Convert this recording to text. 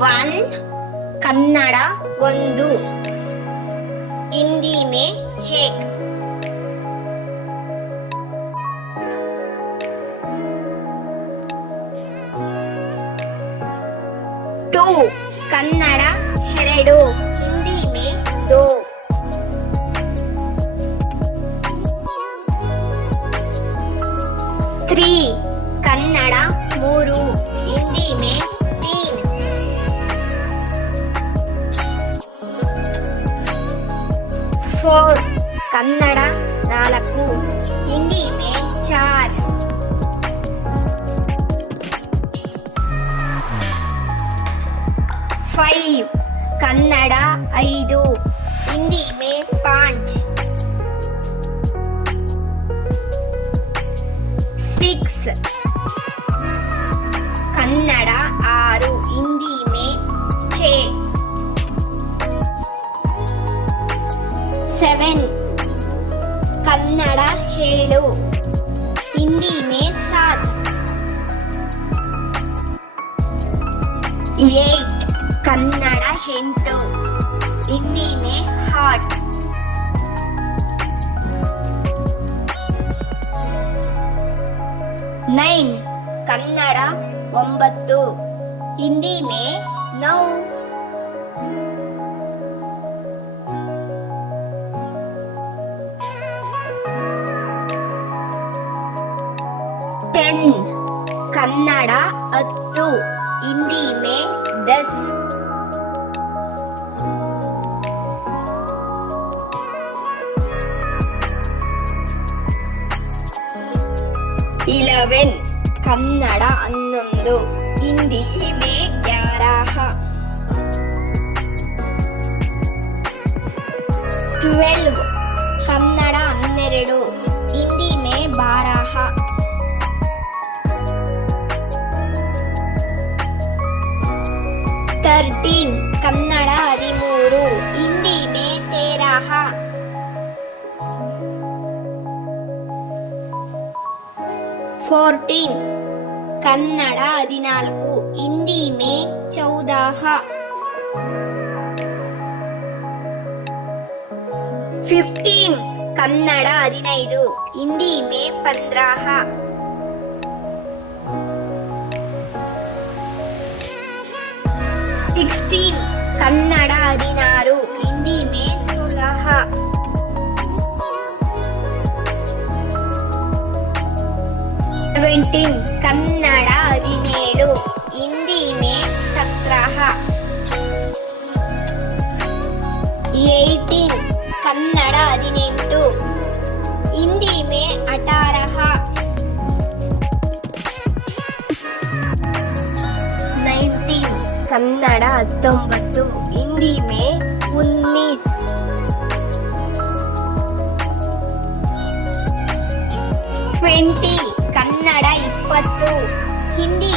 one Kannada ಒಂದು हिंदी में एक टू कन्नड़ ಎರಡು हिंदी में दो थ्री कन्नड़ ಮೂರು हिंदी में तीन फोर कन्नड़ ನಾಲ್ಕು हिंदी में चार फाइव कन्नड़ ಐದು हिंदी में पांच सिक्स कन्नड़ आरू हिंदी में छः सेवन कन्नड़ ಏಳು हिंदी में सात एट कन्नड़ ಎಂಟು हिंदी में हार्ट नाइन कन्नड़ ಒಂಬತ್ತು हिंदी में नौ टेन कन्नड़ ಹತ್ತು हिंदी में 10 11 कन्नड़ ಹನ್ನೊಂದು हिंदी में 11 12 कन्नड़ ಹನ್ನೆರಡು हिंदी में 12 13 कन्नड़ ಹದಿಮೂರು हिंदी में 13 14 कन्नड़ ಹದಿನಾಲ್ಕು हिंदी में 14 15 कन्नड़ ಹದಿನೈದು हिंदी में 15 16 कन्नड़ ಹದಿನಾರು हिंदी में 16 17 कन्नड़ ಹದಿನೇಳು हिंदी में 17 18 कन्नड़ ಹದಿನೆಂಟು हिंदी में 18 19 कन्नड़ ಹತ್ತೊಂಬತ್ತು हिंदी में 19 20 कन्नड़ ಇಪ್ಪತ್ತು हिंदी